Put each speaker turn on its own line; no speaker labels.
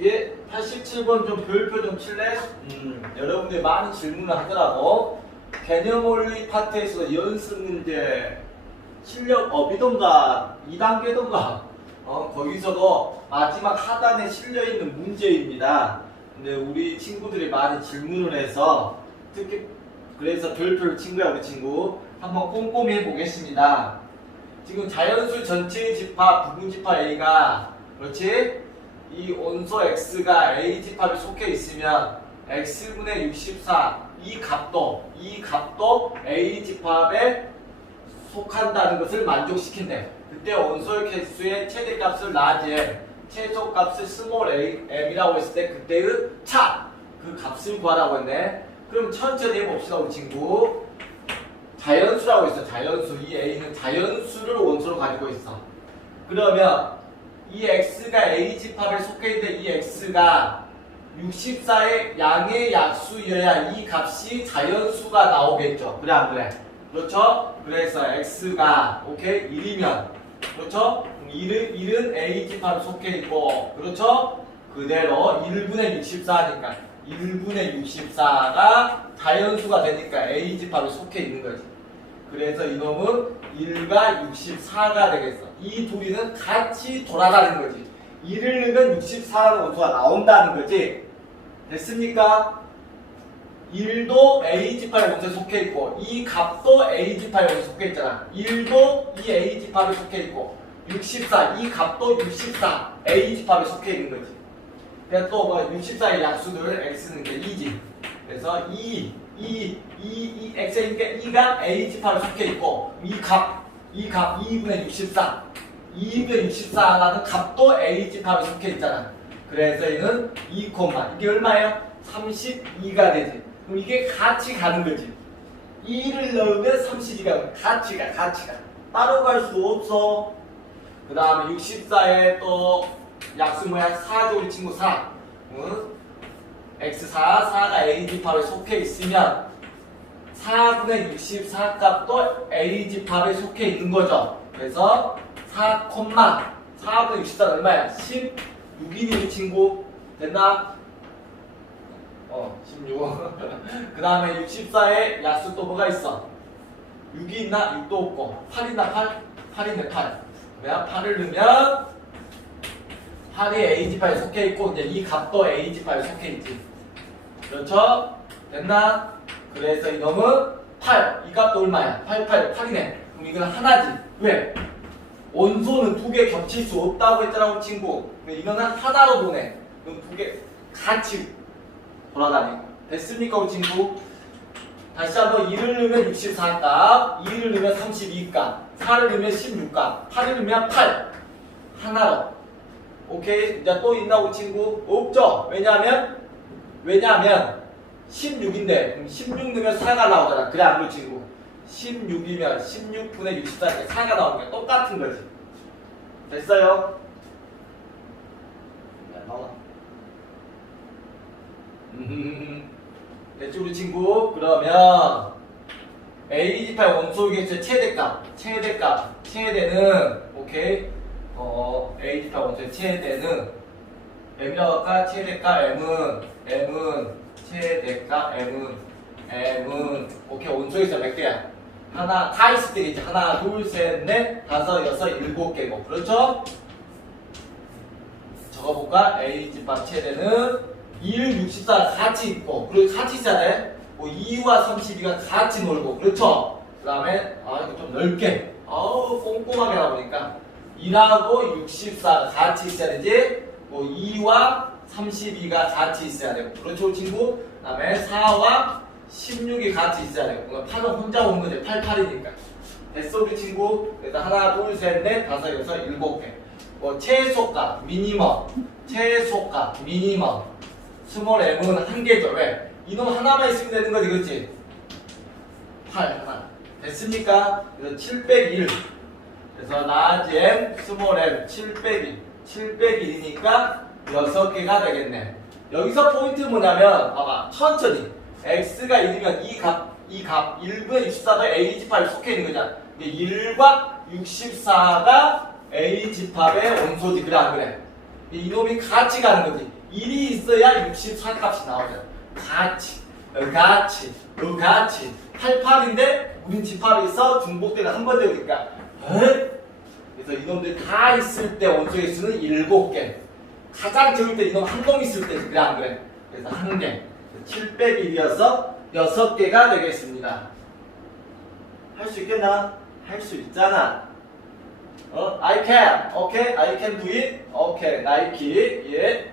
예, 87번 좀 별표 좀 칠래? 음, 여러분들 많이 질문을 하더라고. 개념 원리 파트에서 연습 문제 실력 업이던가 2단계던가 어, 거기서도 마지막 하단에 실려 있는 문제입니다. 근데 우리 친구들이 많이 질문을 해서 특히 그래서 별표를 친 거야 우리 친구. 한번 꼼꼼히 해보겠습니다. 지금 자연수 전체의 집합 부분 집합 A가 그렇지? 이 온소 x가 a 집합에 속해 있으면 x분의 64 이 값도 이 값도 a 집합에 속한다는 것을 만족시킨대. 그때 온소의 개수의 최대값을 라지 최소값을 스몰 a m이라고 했을 때 그때의 차 그 값을 구하라고 했네. 그럼 천천히 해봅시다 우리 친구. 자연수라고 있어 자연수 이 a는 자연수를 원소로 가지고 있어. 그러면 이 x가 a 집합에 속해 있는데 이 x가 64의 양의 약수여야 이 값이 자연수가 나오겠죠. 그래 안 그래? 그렇죠? 그래서 x가 오케이 1이면 그렇죠? 1은, 1은 a 집합에 속해 있고 그렇죠? 그대로 1분의 64니까 1분의 64가 자연수가 되니까 a 집합에 속해 있는 거지. 그래서 이놈은 1과 64가 되겠어. 이 둘이는 같이 돌아가는 거지. 1을 넣으면 64라는 원소가 나온다는 거지. 됐습니까? 1도 A집합의 원소에 속해 있고 이 값도 A집합의 원소에 속해 있잖아. 1도 이 A집합에 속해 있고 64, 이 값도 64 A집합에 속해 있는 거지. 그래서 또 뭐 64의 약수들 X는 게 2지. 그래서 2, 2, 2, 2, X니까 2가 A 집합에 속해 있고 이 값, 이 값 2분의 64, 2분의 64라는 값도 A 집합에 속해 있잖아. 그래서 얘는 2, 이게 얼마예요? 32가 되지. 그럼 이게 같이 가는 거지. 2를 넣으면 32가 같이 가, 같이 가. 따로 갈 수 없어. 그 다음에 64에 또 약수 모양 4죠 우리 친구 4. 응? X4, 4가 a 집합에 속해 있으면 4분의 64 값도 a 집합에 속해 있는 거죠. 그래서 4, 4분의 64는 얼마야? 16이니 우리 친구 됐나? 어, 16. 그 다음에 64에 약수 또 뭐가 있어? 6이 있나? 6도 없고 8 있나? 8? 8이네 8. 그러면 8을 넣으면 8이 A집합에 속해 있고 이제 이 값도 A집합에 속해 있지. 그렇죠? 됐나? 그래서 이 놈은 8. 이 값도 얼마야? 8, 8, 8이네. 그럼 이건 하나지. 왜? 원소는 두 개 겹칠 수 없다고 했잖아, 우리 친구. 근데 이거는 하나로 보내. 그럼 두 개 같이 돌아다니. 됐습니까, 우리 친구? 다시 한번 2를 넣으면 64값, 2를 넣으면 32값, 4를 넣으면 16값, 8을 넣으면 8. 하나로. 오케이? 이제 또 있나, 우리 친구? 없죠? 왜냐하면, 왜냐하면, 16인데, 그럼 16 넣으면 4가 나오잖아. 그래, 안 그래, 친구? 16이면 16분의 64니까 4가 나오는 게 똑같은 거지. 됐어요? 야, 나와. 음, 됐지, 우리 친구? 그러면, A28 원소의 최대값, 최대값, 최대는, 오케이? 어, A28 원소의 최대는, M이라고 할까? 최대값 M은, M은, 최대값 M은, M은, 오케이, 원소에서 몇 개야? 하나, 다 있을 때겠지. 하나, 둘, 셋, 넷, 다섯, 여섯, 일곱 개고. 그렇죠? 적어볼까? A 집합 최대는 1, 64 같이 있고 그리고 같이 있어야 돼. 뭐 2와 32가 같이 놀고 그렇죠? 그 다음에 아 이거 좀 넓게 아우 꼼꼼하게 나오니까 2하고 64가 같이 있어야 되지 뭐 2와 32가 같이 있어야 되고 그렇죠 친구? 그 다음에 4와 16이 같이 있어야 되고 그러니까 8은 혼자 오는 거지 88이니까 됐어 우리 친구? 그래서 하나 둘 셋 넷 다섯 여섯 일곱 개 뭐 최소값 미니멈 최소값 미니멈 스몰 m은 한 개죠 왜? 이놈 하나만 있으면 되는 거지 그렇지? 8 하나 됐습니까? 그래서 7 빼기 1 그래서 라지 m 스몰 m 7 빼기. 7 빼기 1이니까 6개가 되겠네. 여기서 포인트 뭐냐면 봐봐. 천천히. X가 1이면 이 값, 이 값 1분의 64가 a 집합에 속해 있는 거잖아. 근데 1과 64가 A 집합의 원소지 그래 안 그래? 이놈이 같이 가는 거지. 1이 있어야 64 값이 나오죠. 같이, 어, 같이, 어, 같이. 88인데 우린 있어? 중복되는 한 번 되니까 에? 그래서 이놈들 다 있을 때 원소의 수는 7개. 가장 적을 때 이놈 한 놈 있을 때 그래 안 그래? 그래서 한 개. 7 빼기 1이어서 6개가 되겠습니다. 할 수 있겠나? 할 수 있잖아. 어? I can. 오케이? I can do it. 오케이. 나이키. 예.